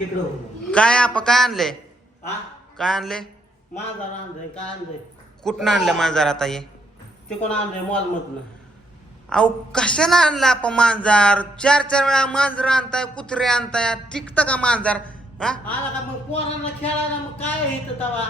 तिकडं. काय आपा काय आणले? हा काय आणले? मांजर आणलंय काय आणलंय? कुठनं आणलं मांजर आता हे? ते कोण आणलंय मॉल मधनं अहो कशाला आणलं आपण मांजर? चार चार वेळा मांजर आणताय कुत्रे आणताय टिकतं का मांजर? हा? आला का मग पोरांना खेळायला? मग काय तवा?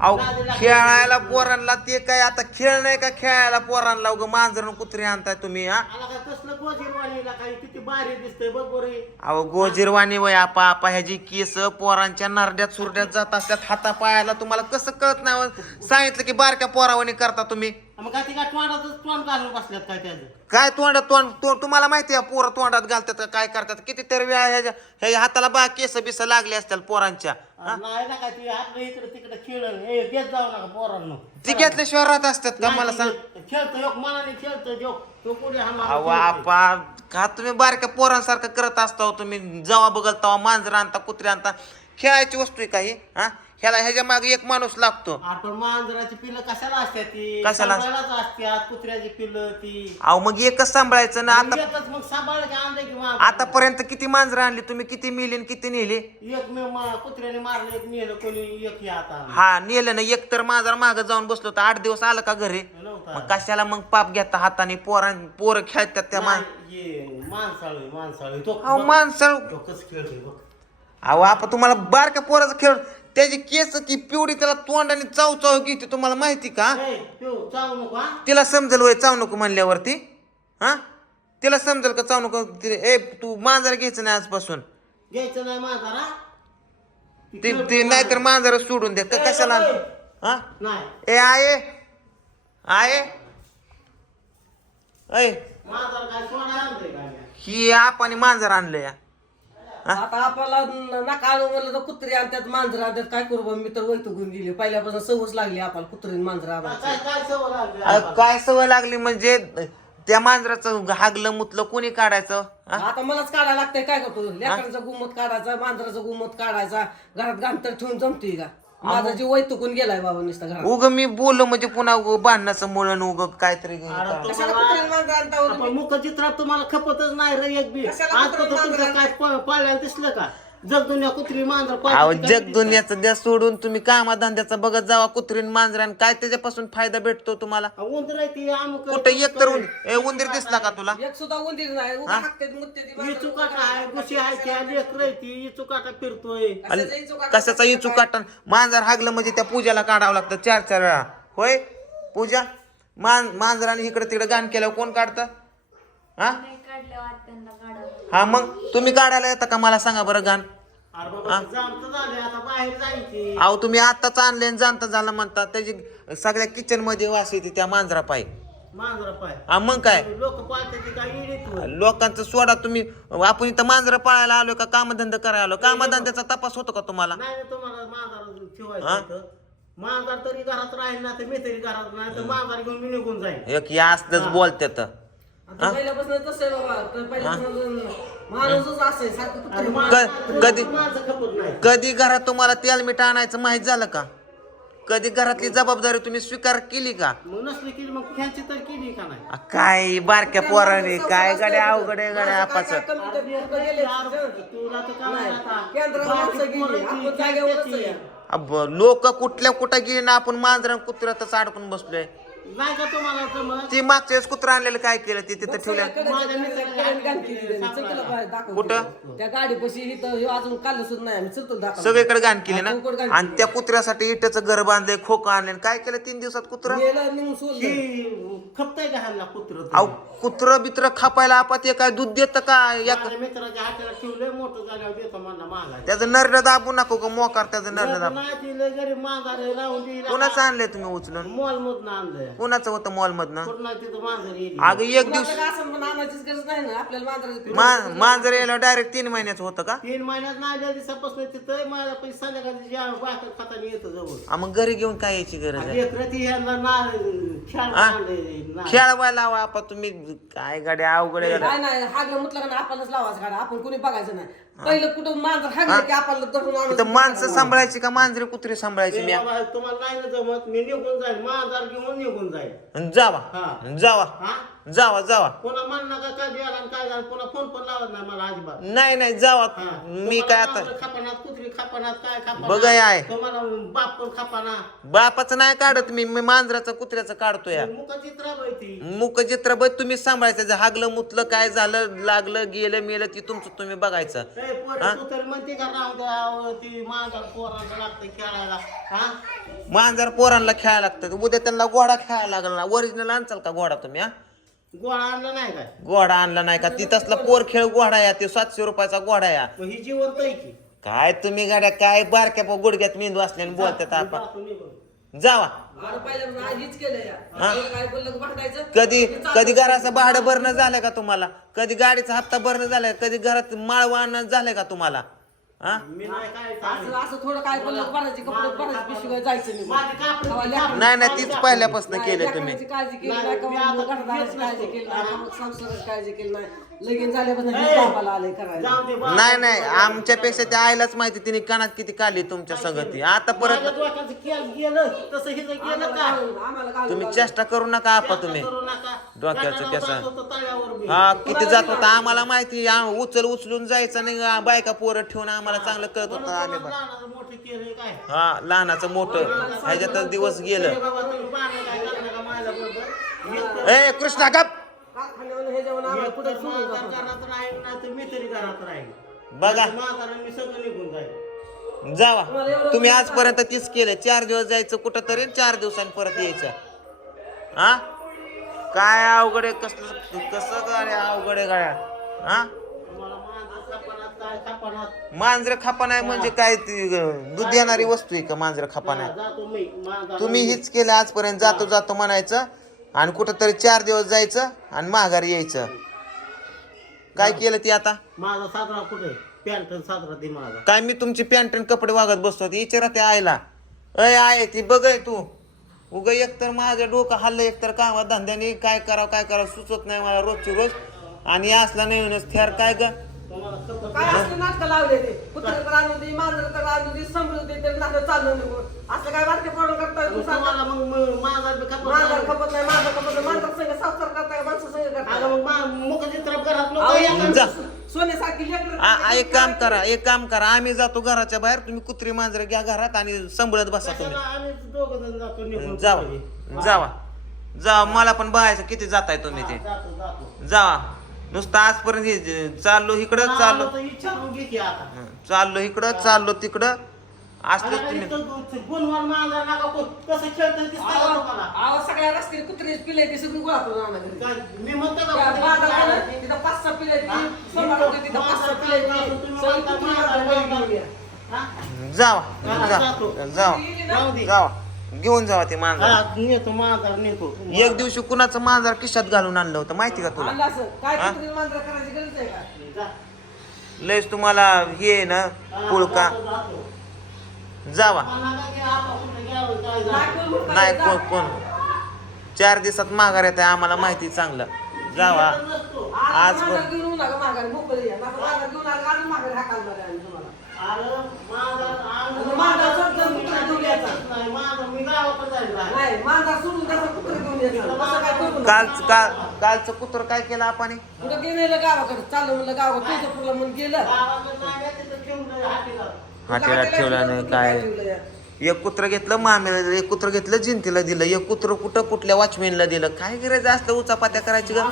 अहो. खेळायला पोरांना ते काय आता खेळ नाही का खेळायला पोरांना उगा मांजर आणि कुत्रे आणताय तुम्ही हा? आला का कसलं गोजीरवाणीला काही किती भारी दिसतंय बघ बरे अहो गोजीरवाणी वय आपा आपा ह्याची केस पोरांच्या नरड्यात सुरड्यात जात असतात हाता पायाला तुम्हाला कसं कळत नाही हो? सांगितलं की बारक्या पोरावानी करता तुम्ही. मग काय ती काय तोंडातच तोंड घालून बसल्यात काय त्याचं? काय तोंडात तोंड तो तुम्हाला माहिती आहे पोरं तोंडात घालतात का काय करतात? किती तर वेळा ह्याच्या ह्याच्या हाताला बा केस बिस लागले असतील पोरांच्या हा? नाही ना काय ती आपलं इकडे तिकडे खेळ घेत जाऊ नका पोरांनो. ती घेतल्याशिवाय राहत असतात का मला सांग? खेळतो योग मनाने खेळतो तो अहो. आपा का तुम्ही बारक्या पोरांसारखं करत असता हो तुम्ही? जेव्हा बघल तेव्हा मांजर आणता कुत्रे आणता. खेळायची वस्तू आहे काही हा? ह्याला ह्याच्या मागे एक माणूस लागतो. आपण मांजराची पिल्लं कशाला असतात ती? कशाला? सांभाळायलाच असतात कुत्र्याची पिल्लं ती. अहो मग एकच सांभाळायचं ना? आता एकच मग सांभाळ की आणलं की मांजर. आतापर्यंत किती मांजरं आणली? तुम्ही किती मिली आणि किती नेली? एक मी मा- कुत्र्याने मारलं एक नेलं कोणी एक आता हा नेलं ना एक तर मांजर मागं जाऊन बसलो तर आठ दिवस आलं का घरी? नव्हता. मग कशाला मग पाप घेता हाताने? पोरां पोरं खेळतात त्या मान नाही, ये माणसाळी माणसाळी तो अहो माणसं बघ. अहो आपण तुम्हाला बारक्या पोराचा खेळ त्याची केस ती पिवडी त्याला तोंडाने चाव चाव घेते तुम्हाला माहिती का? ए, त्यो, चावू नको हा. तिला समजेल वय चाव नको म्हणल्यावरती. हा? तिला समजेल का चाव नको? ति- ए तू मांजर घ्यायचं नाही आजपासून. घ्यायचं नाही हा? ती ते नाहीतर मांजर. सोडून दे. क- कशाला? हा? नाही. ए आये आये ऐ काय आणतोय काय ही आपण मांजर आणलं या आता आपल्याला न- नका आणू म्हणलं तर कुत्री आणतात मांजर आणतात. काय करू बा मी तर वैतुकून गेली. पहिल्यापासून सवच लागली आपल्याला कुत्री मांजर काय काय सवय लागली अ, काय सवय लागली म्हणजे त्या मांजराचं हागलं मुतलं कोणी काढायचं? हा? आता मलाच काढायला लागतंय. काय करतो? लेकरांचा गुमत काढायचा मांजराचा गुमत काढायचा. घरात गांतर ठेवून जमतोय का? माझा जीव वैतुकून गेलाय बाबा नुसता घरात. उग मी बोललो म्हणजे पुन्हा उग भांडणाचं मुळण उग काहीतरी अरे कशाला कुत्री मांजर आणता आपण मुखचित्रात तुम्हाला खपतच नाही रे एक बी. कशाला आज कुत्री तुमचं काय प- पाळल्याला दिसलं का? जग दुनिया कुत्री मांजर अहो जग दुनियाचं द्या सोडून तुम्ही कामाधंद्याचं बघत जावा कुत्रीन मांजरान. काय त्याच्यापासून फायदा भेटतो तुम्हाला? उंदर आहे ती अमुक कुठं एक तर उंदीर ए, उंदीर दिसला का तुला? एक सुद्धा उंदीर नाही उगा ही. चुकाटा आहे गुशी आहे त्या लेकर आहे ती ही चुकाटा फिरतोय? कशाचा इचू काढा, कशाचा इचू काटण मांजर हागलं म्हणजे त्या पूजाला काढावं लागतं चार चार वेळा. होय? पूजा? मान मांजराने इकडे तिकडे गाण केल्यावर कोण काढतं? हा? हा मग तुम्ही काढायला येता का? मला सांगा बरं गाण. अरे बाबा जामत झाले आता बाहेर जायची अहो तुम्ही आत्ताच आणले आणि जाणता झालं म्हणता. त्याची सगळ्या किचनमध्ये वास येते त्या मांजरा पायी. मांजर पाय. हा मग काय? लोक पाळते ती काय इडीत लोकांचं सोडा तुम्ही. आपण इथं मांजरं पाळायला आलोय का? कामधंदा करायला आलो कामधंद्याचा तपास होतो का तुम्हाला? नाही ना तुम्हाला मांजर ठेवायचं इथं. मांजर तरी घरात राहील ना तर मी तरी घरात नाही तर मांजर घेऊन मी निघून जाईल एक या असलंच बोलत्यात आता पहिल्यापासून तसं आहे बाबा तर पहिल्यापासून माणूसच असे सारखं आणि कुत्री मांजर- क- कधी- मांजर खपत नाही. कधी घरात तुम्हाला तेल मीठ आणायचं माहीत झालं का? कधी घरातली जबाबदारी तुम्ही स्वीकार केली का? मग नसली केली मग ख्यांची तर केली का नाही? आ, काय बारक्या पोराने काय गाड्या अवघड आहे गाड्या आपाचं? तुला तर काय नाही. आता? केंद्रावर बाकी माणसं गेली. पोरं आपण ती जागेवरच त्याची. आहे. अब लोक कुठल्या कुठं गेली ना आपण मांजरा कुत्र्यातच अडकून बसलोय. नाही का तुम्हाला जमत ती मागच्या वेळेस कुत्रा आणलेलं काय केलं? ते तिथं ठेवलं कुठं? त्या गाडीपाशी इथं ह्यो अजून काल सुद्धा नाही. आम्ही चलतो दाखव सगळीकडे घाण केली ना? हा, घाण आणि त्या कुत्र्यासाठी इटाचं घर बांधलंय खोकं आणलं काय केलं तीन दिवसात कुत्र? गेलं निघून सोडलं. ही खपताय का ह्यांना कुत्र अहो कुत्र बित्र खापायला आपा ते काय? दूध देत का? या माझ्या मित्राच्या हाताला ठेवलंय मोठं झाल्यावर देतो मला मागाय त्याचं नरड दाबू नको का मोकार त्याचं नरड दाबू. नाही गरीब राहून दिला कोणाचं आणलंय तुम्ही उचलून? मॉल मधून आणलंय. कोणाचं होतं मॉल मधनं कुठं नाही तिथं मांजर येईल. अगं एक दिवस कुणाचं असं पण आणायचीच गरज नाही ना? आपल्याला मांजराचं मा- मांजर यायला डायरेक्ट तीन महिन्याचं होतं का? तीन महिन्यात नाही त्या दिवसापासून तिथं माझ्या पैसे संध्याकाळी ज्या बाकर खाताना येतं जवळ. आ, मग घरी घेऊन काय यायची गरज आहे? लेकरं ती ह्यांना ना खेळ हा? आणलंय, ना. खेळवायला लावा आपा तुम्ही काय गाड्या अवघड आहे. नाही नाही हागलं म्हटलं का नाही? आपणच लावायचं गाडा आपण कोणी बघायचं नाही. पहिलं कुठं मांजर हागलं की आपल्याला धरून आणून इथं माणसं सांभाळायची का? मांजरे कुत्रे सांभाळायची मी. बाबा, तुम्हाला नाही ना जमत. मी निघून जाईल मांजर घेऊन निघून जाईल आणि जावा. हा. जावा. हा? जावा जावा. म्हण नका काय आणि काय झालं पुन्हा फोन पण लावत नाही मला अजिबात. नाही नाही जावा. हा. मी काय तुम्हाला आता खापानात कुत्री खापानात काय खापानात बघा आहे. तुम्हाला बाप पण खापाना बापाचं नाही काढत मी मी मांजराचं कुत्र्याचं काढतो या मुख चित्र ती. मुक चित्र बघ तुम्ही सांभाळायचं. जर हागलं मुतलं काय झालं लागलं गेलं मेलं ती तुमचं तुम्ही बघायचं. ए, पोरं, हा? तू तरी म्हणते का राहू द्या अहो, ती मांजर पोरांना लागतं खेळायला. हा? मांजर पोरांना खेळायला लागतं. उद्या त्यांना घोडा खेळायला लागला ना ओरिजिनल आणचाल का घोडा तुम्ही हा? गोळा आणला नाही काय? घोडा आणला नाही का? ती तसला पोर खेळ घोडा या ते सातशे रुपयाचा घोडा या. मग ही जिवंत आहे की. काय तुम्ही गाड्या काय बारक्या पो गुडघ्यात मेंदू असल्याने बोलतात आपण. जावा. अरे पहिल्यांदा आधीच केलं या. आपल्याला काय बोललं की भांडायचं? कधी कधी घराचं भाडं भरणं झालं का तुम्हाला? कधी गाडीचा हप्ता भरणं झालाय कधी घरात माळव आणणं झालंय का तुम्हाला? हा? मी नाही काय असं असं थोडं काय बोललं कपडे पिशवी जायचं नाही. माझी कापड तेव्हा लेकरं- नाही नाही तीच पहिल्यापासून केलं तुम्ही. काळजी केली नाही, मी आता काळजी. केली नाही संसाराची काळजी केली नाही. लगीन झाल्यापासून ए, बापाला आले करायला. जाऊ दे बा. नाही नाही आमच्यापेक्षा त्या आईलाच माहिती तिने कानात किती काढली तुमच्या संगती. आता परत माझ्या डोक्याचं केलं गेलं तसं हिचं गेलं का? आम्हाला घालून तुम्ही चेष्टा करू नका आपा तुम्ही. करू नका. डोक्याचं केस. होतं तळ्यावर. हा किती जात होता आम्हाला माहिती आ- उचल उचलून जायचं नाही आ, बायका पोरं ठेवून आम्हाला चांगलं कळत होतं आम्ही लहानाचं मोठं काय? हा लहानाचं मोठं. ह्याच्यातच दिवस गेलं. ए कृष्णा गप! हे जेवण आम्हाला कुठे सोडून जातो घरात राहील नाही तर मी तरी घरात राहील. बघा. माझा मी सगळं निघून जाईल. जावा. तुम्ही आजपर्यंत तीच केले. चार दिवस जायचं कुठं तरी आणि चार दिवसांनी परत यायचं. हा काय अवघड आहे? कसलं कसं गाड्या अवघड आहे गाड्या. हा तुम्हाला माझा खापानात काय खापानात मांजर खापा नाही म्हणजे काय ती अं, दूध देणारी वस्तू आहे का मांजर खापा नाही जातो मी. माझा तुम्ही हीच केलं आजपर्यंत. जातो जातो म्हणायचं. आणि कुठंतरी चार दिवस जायचं आणि माघारी यायचं. काय केलं ती आता? माझा साजरा कुठे? पॅन्ट साजरा दे माझा. काय मी तुमची पॅन्ट आणि कपडे वागत बसतो ती विचारा त्या आईला. अय आहे ती बघ आहे तू. उग एकतर माझं डोकं हल्लं एकतर कामात धंद्याने काय करावं काय करावं सुचत नाही मला रोजची रोज. आणि असला नवीनच थेर काय ग? काय असलं नाटकं लावलेले कुत्र तर आणून दे मांजर तर आणून दे समजून दे तर नाटक चाललं निघून असं काय वाटते पडून करताय तू सांग तुम्हाला मग माझा बी खपत नाही. खपत नाही मांजर खपत नाही. संग संसार करताय माणसं संग करताय. अगं मग मा- मुखचित्र घरात अहो, नको येतात. जा. सोन्यासारखी लेकरं आ- आ- एक काम करा एक काम करा. आम्ही जातो घराच्या बाहेर तुम्ही कुत्री मांजर घ्या घरात आणि संभळत बसा कशाला तुम्ही आम्ही दोघं जण जातो निघून जावा. जावा. जावा मला पण बघायचं किती जाताय तुम्ही ते. जातो जातो. जावा. नुसतं आजपर्यंत हे चाललो इकडं चाललो चाललो. तर विचारून घे की आता. हं, चाललो इकडं चाललो तिकडं. अरे असलं अरे तुम्ही इथं गुणवान माझा नका कोण कसं खेळतं दिसतंय का तुम्हाला अहो सगळ्या रस्ते कुत्रे पिले ते सगळी गोळा करून आणा घरी. काय, मी म्हणतो का त्या कुठे बाजारात काय गेलं, आहे? तिथं पाच सहा पिले हा? समोर होते तिथं पाच सहा पिले तुम्ही सगळी म्हणता कुत्री माझा आणा माझा. घरी घेऊन या. हा? जावा हा, जा- जातो. जावा जाऊ दे. जावा घेऊन जावा ते मांजर हा, नेतो माझा नेतो एक दिवशी कुणाचं मांजर खिशात घालून आणलं होतं माहिती का तुला आणलं असं काय हा? कुत्री मांजर करायची गरज आहे का जा. लयच तुम्हाला हे आहे ना पुळका जातो, जातो. जावा नाही. कोण. कोण चार दिवसात माघार येत आम्हाला माहिती चांगलं जावा. आज आहे. काल कालचं कुत्र काय केलं आपण गेलेलं गावाकडे चाललं म्हणलं गावाकडे तुळजापूरला म्हणून गेलं हाटीला. नाही काय. एक कुत्र घेतलं मामेला एक कुत्र घेतलं जिंतीला दिलं एक कुत्र कुठं कुठल्या वॉचमॅनला दिलं. काय करायचं असतं उचापात्या करायची मला.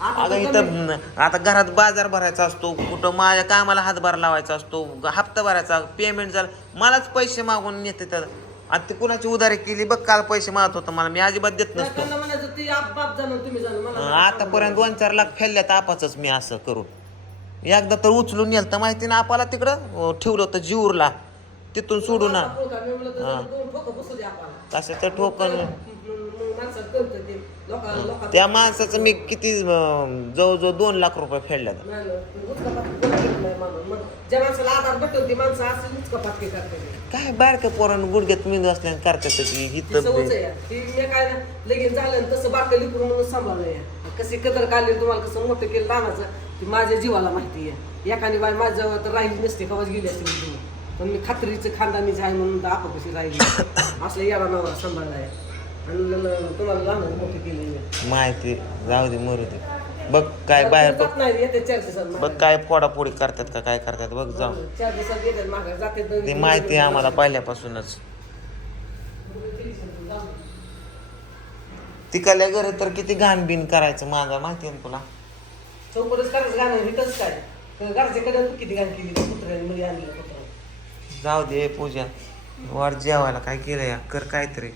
आता इथं आता घरात बाजार भरायचा असतो कुठं माझ्या कामाला हातभार लावायचा असतो हप्ता भरायचा पेमेंट झालं मलाच पैसे मागून नेते तर. आता ती कुणाची उधारी केली बघ काल पैसे मागत होतं मला मी अजिबात देत नसतो. आतापर्यंत दोन चार लाख फेडल्यात आपाच मी असं करून. एकदा तर उचलून नेलं तर माहिती ना आपाला तिकडं? ठेवलं होतं जीवरला. तिथून सोडून. ना म्हणलं तर आपल्याला. तसं ठोकन त्या माणसाचं मी किती जवळजवळ दोन लाख रुपये करते काय बारक्या पोरानं गुडघ्यात मेंदू असल्याने करतात ती ती हिथं सवयच आहे यार. ती मी काय ना, लगीन झालं तसं बारकं म्हणून सांभाळलं कशी कदर काढली तुम्हाला कसं मोठं केलं लहानाचं. ती माझ्या जीवाला माहिती आहे. एखादी बाई माझ्या जवळ तर राहिली नसते कवाच गेली असते तुम्ही पण मी खात्रीचं खानदानीच आहे म्हणून तर आपापशी राहिली. असलं येडा नवरा सांभाळला आहे. आणि न- तुम्हाला लहान मोठे केले माहिती जाऊ दे मरू दे. बघ काय बाहेर बघ नाही येते चार दिवसात बघ माघारी. काय फोडाफोडी करतात का काय करतात बघ जाऊ. चार दिवसात येतात माघार जाते दोन- ते माहिती आहे आम्हाला पहिल्यापासूनच. तिकडल्या घरी तर किती घाण बिन करायचं माझा माहिती आहे ना तुला? चौकटच करायचं गाणं हिथंच काय? तर कडे किती गाण केली? त्या कुत्र्याने मुली आणली कुत्रा जाऊ दे पूजा. वाट जेवायला काय केलं या? कर काहीतरी.